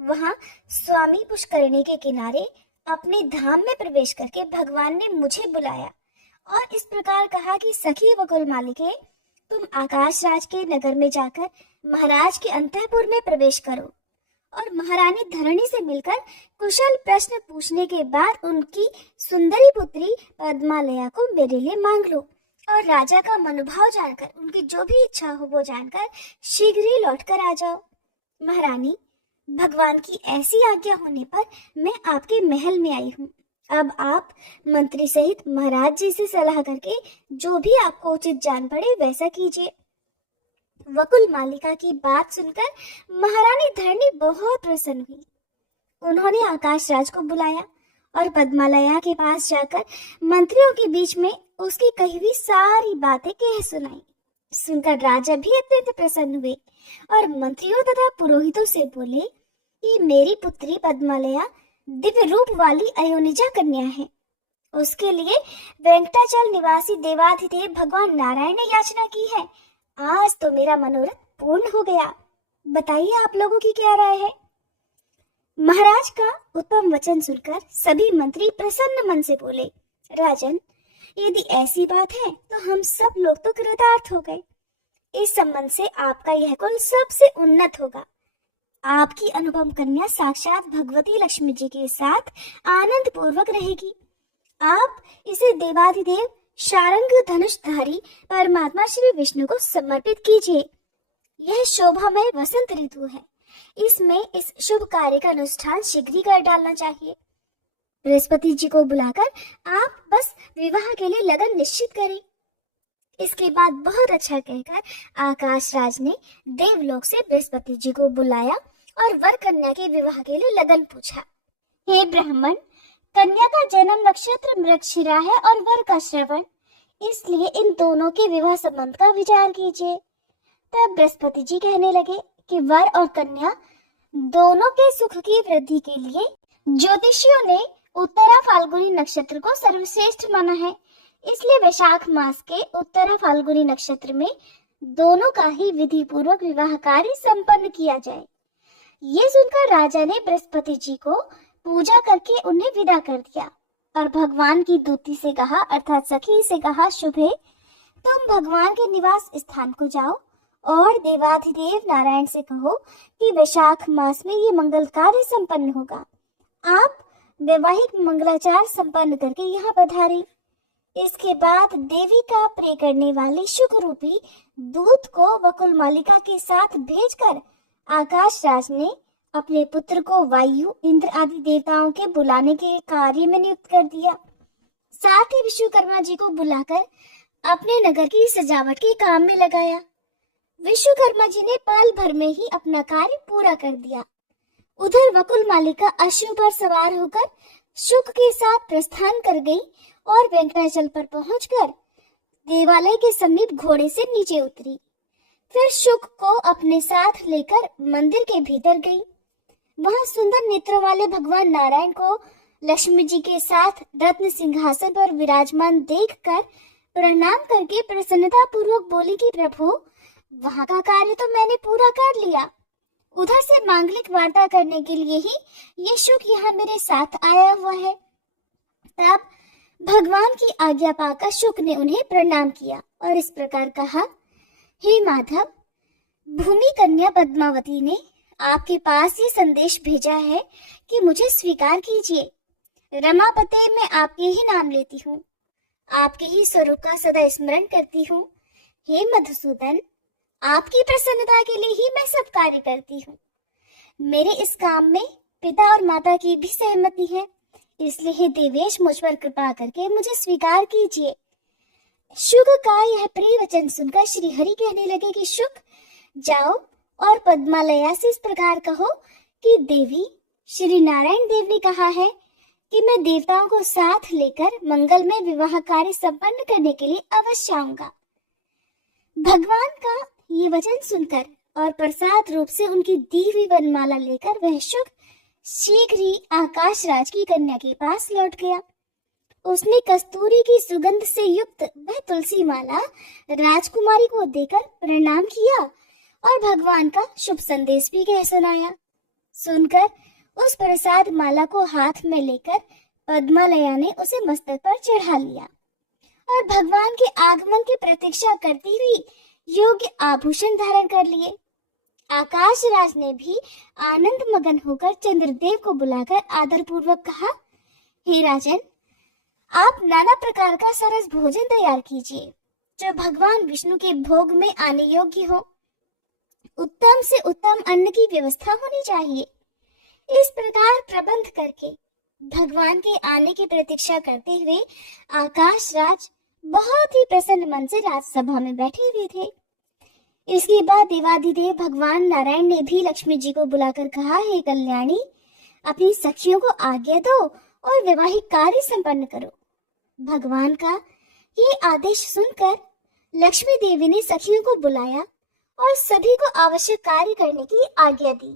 वहां स्वामी पुष्करणी के किनारे अपने धाम में प्रवेश करके भगवान ने मुझे बुलाया और इस प्रकार कहा कि सखी वकुल मालिके, तुम आकाश राज के नगर में जाकर महाराज के अंतःपुर में प्रवेश करो और महारानी धरणी से मिलकर कुशल प्रश्न पूछने के बाद उनकी सुंदरी पुत्री पद्मालया को मेरे लिए मांग लो और राजा का मनोभाव जानकर, उनकी जो भी इच्छा हो वो जानकर शीघ्र ही लौट कर आ जाओ। महारानी, भगवान की ऐसी आज्ञा होने पर मैं आपके महल में आई हूँ। अब आप मंत्री सहित महाराज जी से सलाह करके जो भी आपको उचित जान पड़े वैसा कीजिए। वकुल मालिका की बात सुनकर महारानी धरणी बहुत प्रसन्न हुई। उन्होंने आकाश राज को बुलाया और पद्मालया के पास जाकर मंत्रियों के बीच में उसकी कही हुई सारी बातें कह सुनाई। सुनकर राजा भी अत्यंत प्रसन्न हुए और मंत्रियों तथा पुरोहितों से बोले कि मेरी पुत्री पद्मालया दिव्य रूप वाली अयोनिजा कन्या है। उसके लिए वेंकटाचल निवासी देवाधिदेव भगवान नारायण ने याचना की है। आज तो मेरा मनोरथ पूर्ण हो गया। बताइए आप लोगों की क्या राय है। महाराज का उत्तम वचन सुनकर सभी मंत्री प्रसन्न मन से बोले, राजन, यदि ऐसी बात है तो हम सब लोग तो कृतार्थ हो गए। इस संबंध से आपका यह कुल सबसे उन्नत होगा। आपकी अनुपम कन्या साक्षात भगवती लक्ष्मी जी के साथ आनंद पूर्वक रहेगी। आप इसे देवाधिदेव शारंग धनुषधारी परमात्मा श्री विष्णु को समर्पित कीजिए। यह शोभामय वसंत ऋतु है, इसमें इस शुभ कार्य का अनुष्ठान शीघ्र ही कर डालना चाहिए। बृहस्पति जी को बुलाकर आप बस विवाह के लिए लगन निश्चित करें। इसके बाद बहुत अच्छा कहकर आकाश राज ने देवलोक से बृहस्पति जी को बुलाया और वर कन्या के विवाह के लिए लगन पूछा। हे ब्राह्मण, कन्या का जन्म नक्षत्र मृगशिरा है और वर का श्रवण, इसलिए इन दोनों के विवाह संबंध का विचार कीजिए। तब बृहस्पति जी कहने लगे कि वर और कन्या दोनों के सुख की वृद्धि के लिए ज्योतिषियों ने उत्तरा फाल्गुनी नक्षत्र को सर्वश्रेष्ठ माना है, इसलिए वैशाख मास के उत्तरा फाल्गुनी नक्षत्र में दोनों का ही विधि पूर्वक विवाह कार्य संपन्न किया जाए। ये सुनकर राजा ने बृहस्पति जी को पूजा करके उन्हें विदा कर दिया और भगवान की दूती से कहा, अर्थात सखी से कहा, शुभे, तुम भगवान के निवास स्थान को जाओ और देवाधिदेव नारायण से कहो कि वैशाख मास में ये मंगल कार्य संपन्न होगा। आप वैवाहिक मंगलाचार संपन्न करके यहाँ पधारे। इसके बाद देवी का प्रिय करने वाले शुक रूपी दूत को वकुल मालिका के साथ भेजकर आकाश राज ने अपने पुत्र को वायु, इंद्र आदि देवताओं के बुलाने के कार्य में नियुक्त कर दिया। साथ ही विश्वकर्मा जी को बुलाकर अपने नगर की सजावट के काम में लगाया। विश्वकर्मा जी ने पल भर में ही अपना कार्य पूरा कर दिया। उधर वकुल मालिका अश्व पर सवार होकर शुक के साथ प्रस्थान कर गई और वेंकटाचल पर पहुंचकर देवालय के समीप घोड़े से नीचे उतरी। फिर शुक को अपने साथ लेकर मंदिर के भीतर गई। वहां सुंदर नेत्रों वाले भगवान नारायण को लक्ष्मी जी के साथ रत्न सिंहासन पर विराजमान देखकर प्रणाम करके प्रसन्नता पूर्वक बोली कि प्रभु, वहां का कार्य तो मैंने पूरा कर लिया। उधर से मांगलिक वार्ता करने के लिए ही ये शुक यहाँ मेरे साथ आया हुआ है। तब भगवान की आज्ञा पाकर शुक ने उन्हें प्रणाम किया और इस प्रकार कहा, हे माधव, भूमि कन्या पद्मावती ने आपके पास ये संदेश भेजा है कि मुझे स्वीकार कीजिए। रमापते मैं आपके ही नाम लेती हूँ, आपके ही स्वरूप का सदा स्मरण करती हूँ। हे मधुसूदन, आपकी प्रसन्नता के लिए ही मैं सब कार्य करती हूँ। मेरे इस काम में पिता और माता की भी सहमति है, इसलिए हे देवेश, मुझ पर कृपा करके मुझे स्वीकार कीजिए। शुक का यह प्रिय वचन सुनकर श्री हरि कहने लगे कि शुक, जाओ और पद्मालया से इस प्रकार कहो कि देवी, श्री नारायण देव ने कहा है कि मैं देवताओं को साथ लेकर मंगल में विवाह कार्य संपन्न करने के लिए अवश्य आऊंगा। भगवान का ये वचन सुनकर और प्रसाद रूप से उनकी दी हुई वनमाला लेकर वह शुक शीघ्र ही आकाश राज की कन्या के पास लौट गया। उसने कस्तूरी की सुगंध से युक्त वह तुलसी माला राजकुमारी को देकर प्रणाम किया और भगवान का शुभ संदेश भी कह सुनाया। सुनकर उस प्रसाद माला को हाथ में लेकर पद्मालया ने उसे मस्तक पर चढ़ा लिया और भगवान के आगमन की प्रतीक्षा करती हुई योग्य आभूषण धारण कर लिए। आकाश राज ने भी आनंद मगन होकर चंद्रदेव को बुलाकर आदर पूर्वक कहा, हे राजन, आप नाना प्रकार का सरस भोजन तैयार कीजिए जो भगवान विष्णु के भोग में आने योग्य हो। उत्तम से उत्तम अन्न की व्यवस्था होनी चाहिए। इस प्रकार प्रबंध करके भगवान के आने की प्रतीक्षा करते हुए आकाश राज बहुत ही प्रसन्न मन से राजसभा में बैठे हुए थे। इसके बाद देवाधिदेव भगवान नारायण ने भी लक्ष्मी जी को बुलाकर कहा, हे कल्याणी, अपनी सखियों को आज्ञा दो और वैवाहिक कार्य संपन्न करो। भगवान का ये आदेश सुनकर लक्ष्मी देवी ने सखियों को बुलाया और सभी को आवश्यक कार्य करने की आज्ञा दी।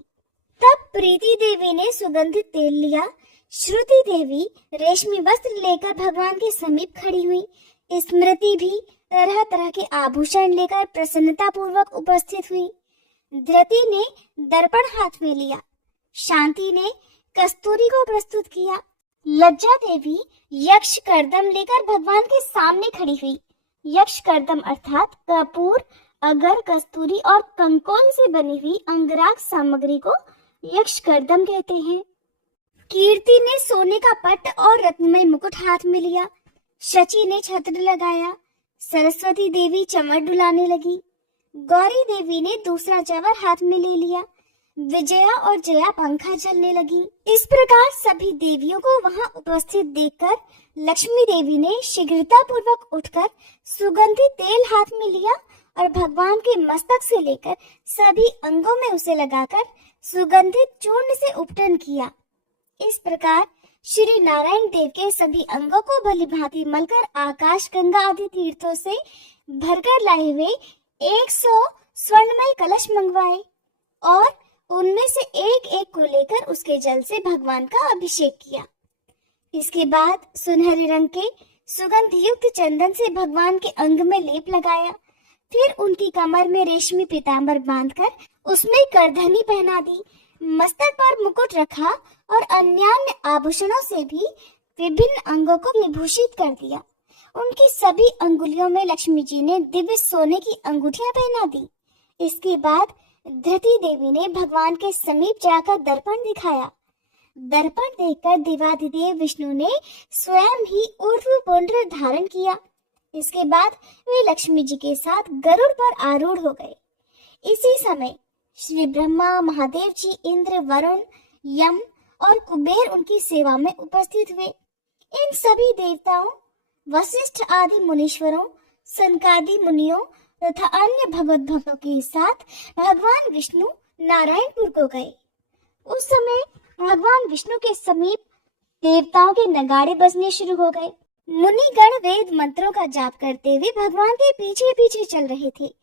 तब प्रीति देवी ने सुगंधित तेल लिया, श्रुति देवी रेशमी वस्त्र लेकर भगवान के समीप खड़ी हुई, स्मृति भी तरह तरह के आभूषण लेकर प्रसन्नता पूर्वक उपस्थित हुई। धृति ने दर्पण हाथ में लिया, शांति ने कस्तूरी को प्रस्तुत किया, लज्जा देवी यक्ष कर्दम लेकर भगवान के सामने खड़ी हुई। यक्ष कर्दम अर्थात कपूर, अगर, कस्तूरी और कंकोल से बनी हुई अंगराग सामग्री को यक्ष कर्दम कहते हैं। कीर्ति ने सोने का पट और रत्नमय मुकुट हाथ में लिया, शची ने छत्र लगाया, सरस्वती देवी चमर डुलाने लगी, गौरी देवी ने दूसरा चवर हाथ में ले लिया, विजया और जया पंखा झलने लगी। इस प्रकार सभी देवियों को वहां उपस्थित देखकर लक्ष्मी देवी ने शीघ्रता पूर्वक उठकर सुगंधित तेल हाथ में लिया और भगवान के मस्तक से लेकर सभी अंगों में उसे लगाकर सुगंधित चूर्ण से उपटन किया। इस प्रकार श्री नारायण देव के सभी अंगों को भली भांति मलकर आकाश गंगा आदि तीर्थों से भरकर लाए हुए 100 स्वर्णमय कलश मंगवाए और उनमें से एक एक को लेकर उसके जल से भगवान का अभिषेक किया। इसके बाद सुनहरे रंग के सुगंध युक्त चंदन से भगवान के अंग में लेप लगाया। फिर उनकी कमर में रेशमी पीतांबर बांधकर उसमें करधनी पहना दी, मस्तक पर मुकुट रखा और अन्यान्य आभूषणों से भी विभिन्न अंगों को विभूषित कर दिया। उनकी सभी अंगुलियों में लक्ष्मी जी ने दिव्य सोने की अंगूठियां पहना दी। इसके बाद धृति देवी ने भगवान के समीप जाकर दर्पण दिखाया। दर्पण देखकर देवाधिदेव विष्णु ने स्वयं ही ऊर्ध्व पुंड धारण किया। इसके बाद वे लक्ष्मी जी के साथ गरुड़ पर आरूढ़ हो गए। इसी समय श्री ब्रह्मा, महादेव जी, इंद्र, वरुण, यम और कुबेर उनकी सेवा में उपस्थित हुए। इन सभी देवताओं, वशिष्ठ आदि मुनीश्वरों, सनकादि मुनियों तथा अन्य भगवत भक्तों के साथ भगवान विष्णु नारायणपुर को गए। उस समय भगवान विष्णु के समीप देवताओं के नगाड़े बजने शुरू हो गए। मुनिगण वेद मंत्रों का जाप करते हुए भगवान के पीछे पीछे चल रहे थे।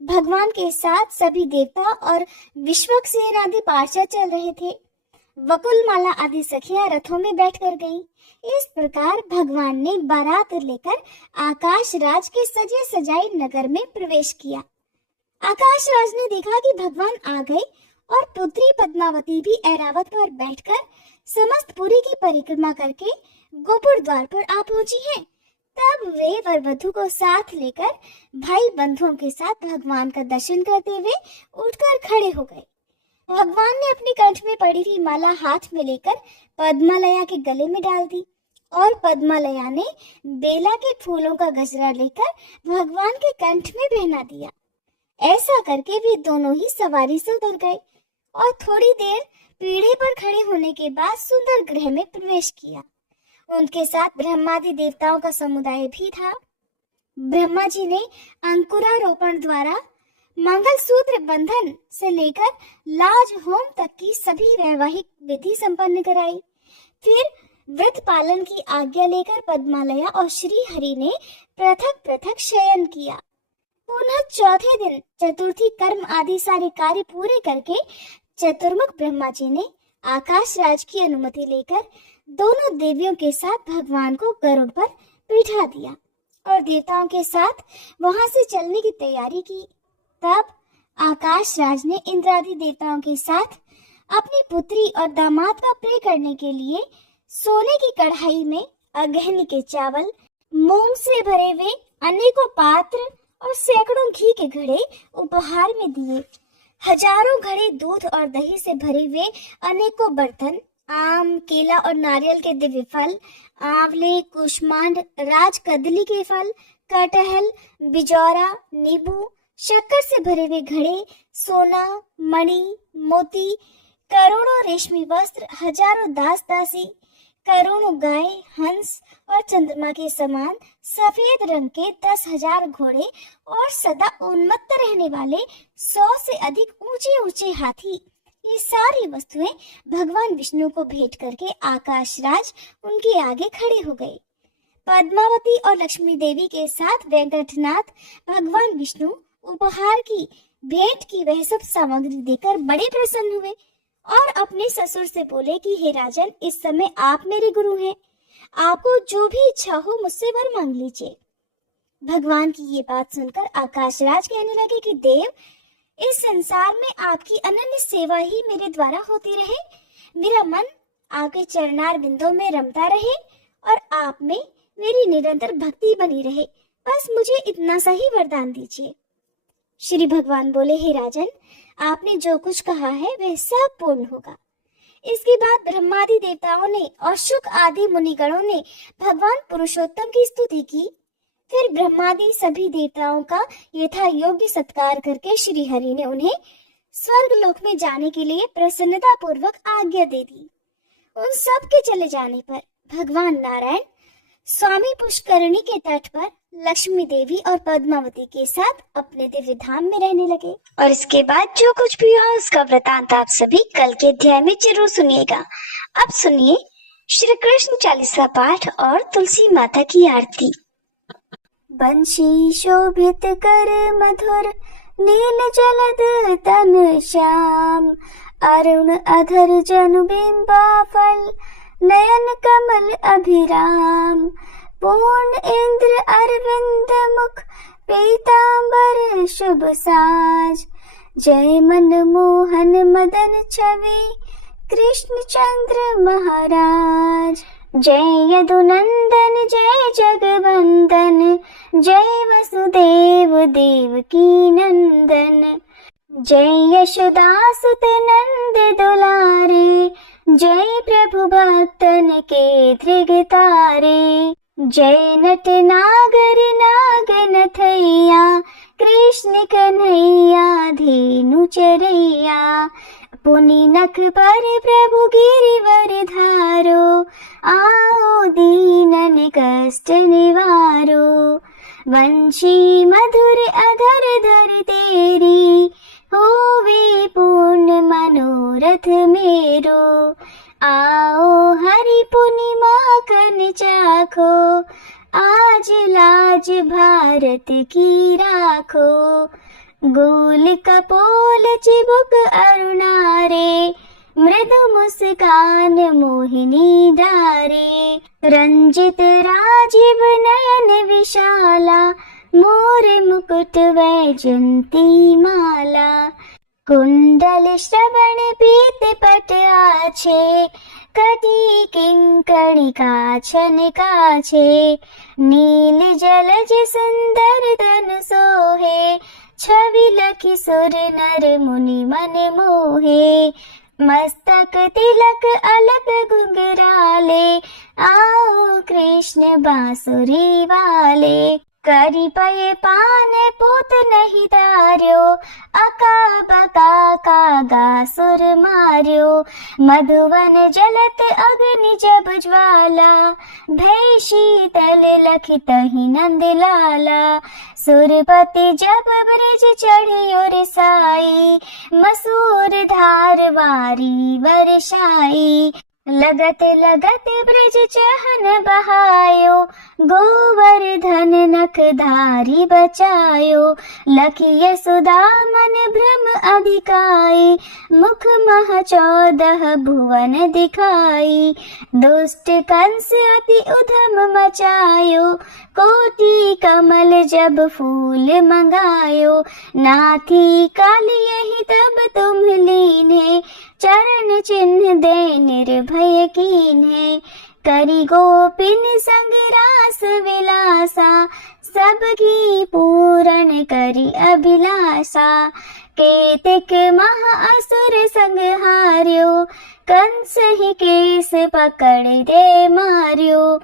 भगवान के साथ सभी देवता और विश्वक्सेन आदि पार्षद चल रहे थे। वकुलमाला आदि सखियां रथों में बैठकर गईं। इस प्रकार भगवान ने बारात लेकर आकाश राज के सजे सजाए नगर में प्रवेश किया। आकाश राज ने देखा कि भगवान आ गए और पुत्री पद्मावती भी ऐरावत पर बैठकर समस्त पुरी की परिक्रमा करके गोपुर द्वार पर आ पहुंची हैं। तब वे वर वधू को साथ लेकर भाई बंधुओं के साथ भगवान का दर्शन करते हुए उठकर खड़े हो गए। भगवान ने अपने कंठ में पड़ी हुई माला हाथ में लेकर पद्मालया के गले में डाल दी और पद्मालया ने बेला के फूलों का गजरा लेकर भगवान के कंठ में पहना दिया। ऐसा करके वे दोनों ही सवारी से उतर गए और थोड़ी देर पीढ़े पर खड़े होने के बाद सुंदर गृह में प्रवेश किया। उनके साथ ब्रह्मादि देवताओं का समुदाय भी था। ब्रह्मा जी ने अंकुरारोपण द्वारा मंगल सूत्र बंधन से लेकर लाज होम तक की सभी वैवाहिक विधि संपन्न कराई। फिर व्रत पालन की आज्ञा लेकर पद्मालया और श्री हरि ने पृथक पृथक शयन किया। पुनः चौथे दिन चतुर्थी कर्म आदि सारे कार्य पूरे करके चतुर्मुख ब्रह्मा जी ने आकाश राज की अनुमति लेकर दोनों देवियों के साथ भगवान को गरुड़ पर बिठा दिया और देवताओं के साथ वहां से चलने की तैयारी की। तब आकाश राज ने इंद्र आदि देवताओं के साथ अपनी पुत्री और दामाद का प्रिय करने के लिए सोने की कढ़ाई में अगहनी के चावल, मूंग से भरे हुए अनेकों पात्र और सैकड़ों घी के घड़े उपहार में दिए। हजारों घड़े दूध और दही से भरे हुए अनेकों बर्तन, आम, केला और नारियल के दिव्य फल, आंवले, कुष्मांड, राज कदली के फल, कटहल, बिजौरा, नींबू, शक्कर से भरे हुए घड़े, सोना, मणि, मोती, करोड़ों रेशमी वस्त्र, हजारों दास दासी, करोड़ों गाय, हंस और चंद्रमा के समान सफेद रंग के 10,000 घोड़े और सदा उन्मत्त रहने वाले 100 से अधिक ऊंचे ऊंचे हाथी, ये सारी वस्तुएं भगवान विष्णु को भेंट करके आकाश राज उनके आगे खड़े हो गए। पद्मावती और लक्ष्मी देवी के साथ वेंकटनाथ भगवान विष्णु उपहार की भेंट की वह सब सामग्री देकर बड़े प्रसन्न हुए और अपने ससुर से बोले कि हे राजन, इस समय आप मेरे गुरु हैं, आपको जो भी इच्छा हो मुझसे वर मांग लीजिए। भगवान की ये बात सुनकर आकाश राज कहने लगे कि देव, इस संसार में आपकी अनन्य सेवा ही मेरे द्वारा होती रहे, मेरा मन आपके चरणार बिंदों में रमता रहे और आप में मेरी निरंतर भक्ति बनी रहे, बस मुझे इतना सा ही वरदान दीजिए। श्री भगवान बोले, हे राजन, आपने जो कुछ कहा है वह सब पूर्ण होगा। इसके बाद ब्रह्मादि देवताओं ने और शुक आदि मुनिगणों ने भगवान पुरुषोत्तम की स्तुति की। फिर ब्रह्मादि सभी देवताओं का यथा योग्य सत्कार करके श्री हरि ने उन्हें स्वर्ग लोक में जाने के लिए प्रसन्नता पूर्वक आज्ञा दे दी। उन सब के चले जाने पर भगवान नारायण स्वामी पुष्करणी के तट पर लक्ष्मी देवी और पद्मावती के साथ अपने दिव्य धाम में रहने लगे। और इसके बाद जो कुछ भी हुआ उसका वृतांत आप सभी कल के अध्याय में जरूर सुनिएगा। अब सुनिए श्री कृष्ण चालीसा पाठ और तुलसी माता की आरती। बंशी शोभित कर मधुर नील जलद तन श्याम, अरुण अधर जनु बिंबा फल नयन कमल अभिराम, पूर्ण इंद्र अरविंद मुख पीतांबर शुभ साज, जय मन मोहन मदन छवि कृष्ण चंद्र महाराज, जय यदुनंदन जय जगवंदन, जय वसुदेव देवकी नंदन, जय यशोदासुत नंद दुलारे, जय प्रभु भक्तन के धृगतारे, जय नट नागर नाग नथैया, कृष्ण कन्हैया धेनु चरैया, पुनि नख पर प्रभु गिरिवर धारो, आओ दीनन कष्ट निवारो, वंशी मधुर अधर धर तेरी, होवे पूर्ण मनोरथ मेरो, आओ हरि पुनि माखन चाखो, आज लाज भारत की राखो, गोल कपोल चिबुक अरुणारे, मृदु मुस्कान मोहिनी धारे, रंजित राजीव नयन विशाला, मोर मुकुट वैजंती माला, कुंडल श्रवण पीत पट आछे, कटी किंकणी काछन काछे, नील जलज सुंदर तन सोहे, छवि लखी सुर नर मुनि मन मोहे, मस्तक तिलक अलक घुंघराले, आओ कृष्ण बांसुरी वाले, करी पये पान पूत नहीं तार्यो, अका बका कागा सुर मार्यो, मधुवन जलत अग्नि जब ज्वाला, भय शीतल लखित ही नंद लाला, सुरपति जब ब्रज चढ़ियो रिसाई, मसूर धार वारी बरसाई, लगत लगत ब्रज चहन बहायो, गोवर्धन नखधारी बचायो। लखी यशोदा मन भ्रम अधिकाई, मुख मह 14 भुवन दिखाई। दुष्ट कंस अति उधम मचायो, कोटि कमल जब फूल मंगायो। नाथी काल यही तब तुम लीन्हे, चरण चिन्ह दे निर्भय कीन्हे। करी गोपिन संग रास विलासा, सबकी पूरन करी अभिलाषा। केतिक महा असुर संहार्यो, कंस ही केस पकड़ दे मार्यो।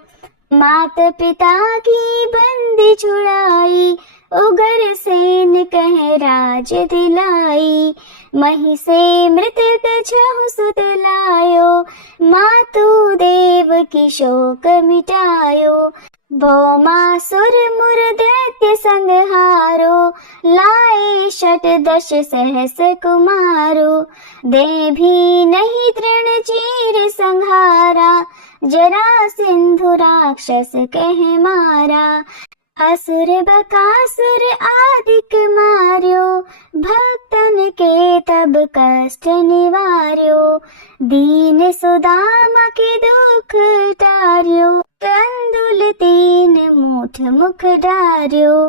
मात पिता की बंदी छुड़ाई, उगर सेन कह राज दिलाई। मही से मृतक छहु सुत लायो, मातु देव की शोक मिटायो। भौमासुर मुर दैत्य संहारो, लाए 18 सहस कुमारो। दे भी नहीं तृण चीर संहारा, जरा सिंधु राक्षस कह मारा। असुर बकासुर आदिक मार्यो, भक्तन के तब कष्ट निवार्यो। दीन सुदामा के दुख टार्यो, तंदुल 3 मूठ मुख डार्यो।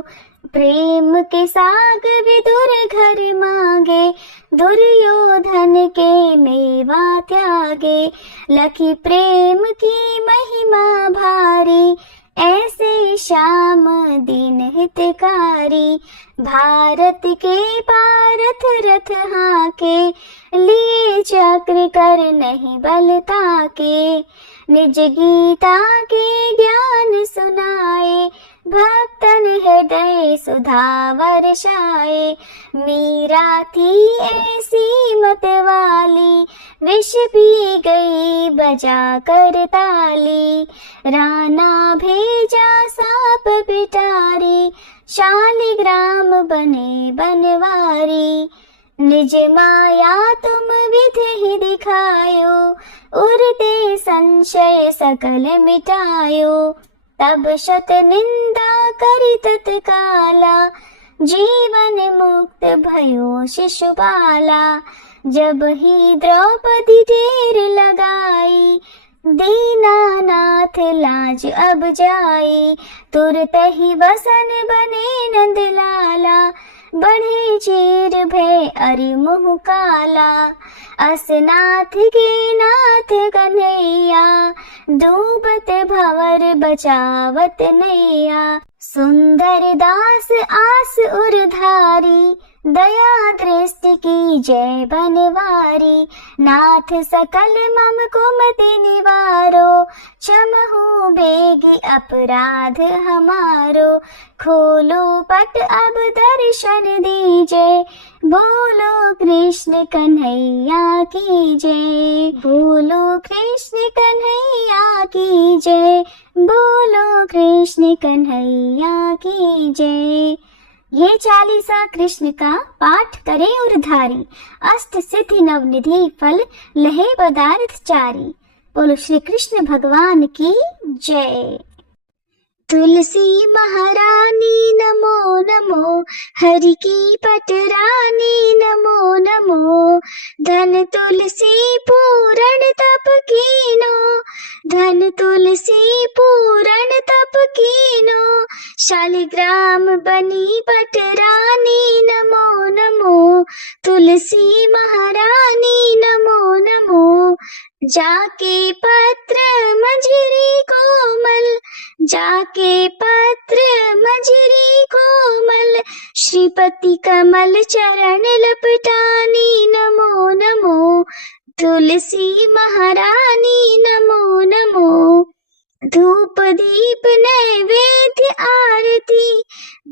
प्रेम के साग विदुर घर मांगे, दुर्योधन के मेवा त्यागे। लखी प्रेम की महिमा भारी, ऐसे श्याम दीन हितकारी। भारत के पारथ रथ हाके, लिए चक्र कर नहीं बल ताके। निज गीता के ज्ञान सुनाए, भक्तन हृदय सुधा वर्षाए। मीरा थी ऐसी मत वाली, विष पी गई बजा कर ताली। राणा भेजा साप पिटारी, शालिग्राम बने बनवारी। निज माया तुम विधि ही दिखायो, उरते संशय सकल मिटायो। तब शत निंदा करी तत्काला, जीवन मुक्त भयो शिशुपाला। जब ही द्रौपदी ढेर लगाई, दीनानाथ लाज अब जाई। तुरत ही वसन बने नंद लाला, बढ़े चीर भय अरि मुह काला। असनाथ के नाथ कन्हैया, डूबत भंवर बचावत नैया। सुंदर दास आस उरधारी, दया दृष्टि की जय बनवारी। नाथ सकल मम कुमति निवारो, क्षमहु बेगी अपराध हमारो। खोलो पट अब दर्शन दीजे, बोलो कृष्ण कन्हैया की जय। बोलो कृष्ण कन्हैया की जय, बोलो कृष्ण कन्हैया की जय। ये चालीसा कृष्ण का पाठ करे उरधारी, अष्ट सिद्धि नवनिधि फल लहे पदार्थ चारी। बोलो श्री कृष्ण भगवान की जय। तुलसी महारानी नमो नमो, हरि की पटरानी नमो नमो। धन तुलसी पूरण तप कीनो, धन तुलसी पूरण तप कीनो। शालिग्राम बनी पटरानी नमो नमो, तुलसी महारानी नमो नमो। जाके पत्र मंजरी कोमल, जाके पत्र मंजरी कोमल। श्रीपति कमल चरण लपटानी नमो नमो, तुलसी महारानी नमो नमो। धूप दीप नैवेद्य आरती,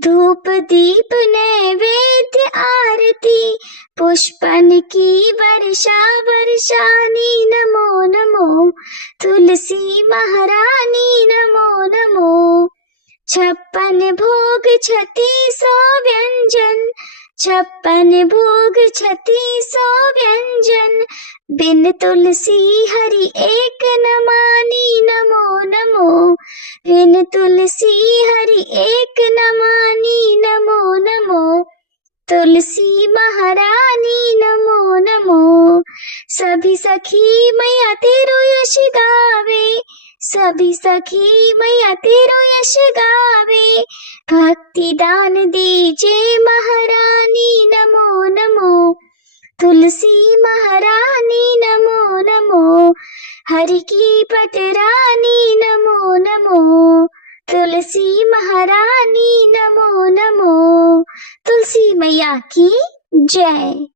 धूप दीप नैवेद्य आरती। पुष्पन की वर्षा वर्षानी नमो नमो, तुलसी महारानी नमो नमो। 56 भोग 3600 व्यंजन, 56 भोग 3600 व्यंजन, बिन तुलसी हरि एक न मानी। नमो नमो, बिन तुलसी हरि एक न मानी। नमो नमो, तुलसी महारानी। नमो नमो, सभी सखी मैया तेरो यश गावे, सभी सखी मैया तेरो यश गावे। भक्ति दान दीजे महारानी। नमो नमो, तुलसी महारानी। नमो नमो, हरि की पटरानी। नमो नमो, तुलसी महारानी। नमो नमो, तुलसी मैया की जय।